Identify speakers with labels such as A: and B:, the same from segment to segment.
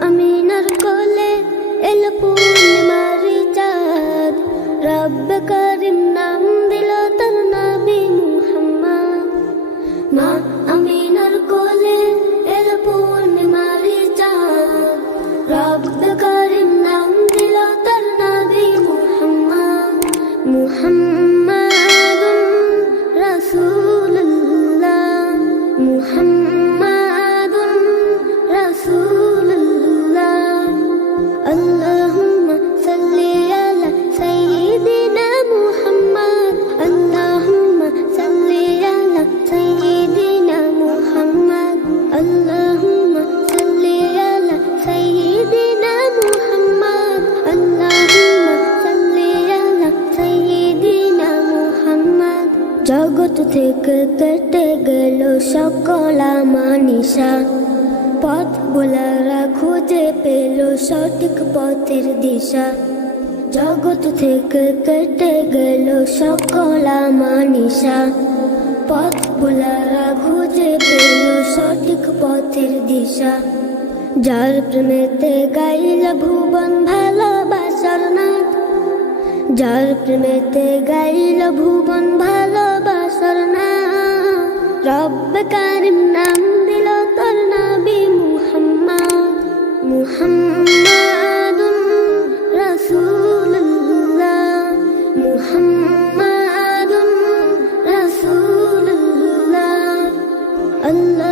A: আমিনার কোলে এল পূর্ণিমারি চাঁদ। রব্ব করিম নাম দিল তার নবী মুহাম্মদ। মা আমিনার কোলে এল পূর্ণিমারি চাঁদ। রব্ব করিম নাম দিল তার নবী মুহাম্মদ। মুহাম্মাদুন জগৎ থেকে কেটে গেল সকল মানিসা পথ গোলারা খুঁজে পেল সঠিক পথের দিশা জগৎ থেকে কেটে গেল সকল মানিসা পথ গোলারা খুঁজে পেল পথের দিশা। যার প্রেমেতে গাইল ভুবন ভালোবাসার নাথ। যার প্রেমেতে গাইল ভুবন ভালোবাসার না রব্ব কারিম নাম দিল তোর নবী মুহাম্মদ। মুহাম্মাদুন রাসূলুল্লাহ। মুহাম্মাদুন রাসূলুল্লাহ। আল্লাহুম্মা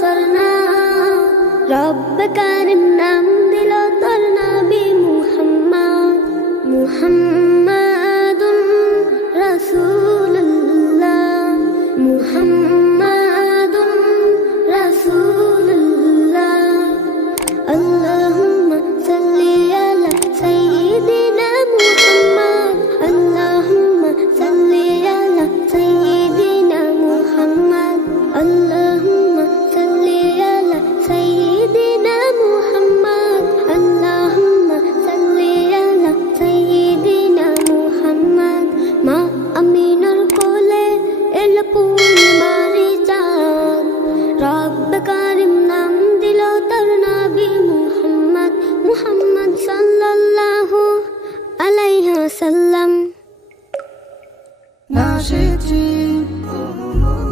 A: وصرنا رب كرم نام دل طرنا بمحمد محمد رسول الله 心静。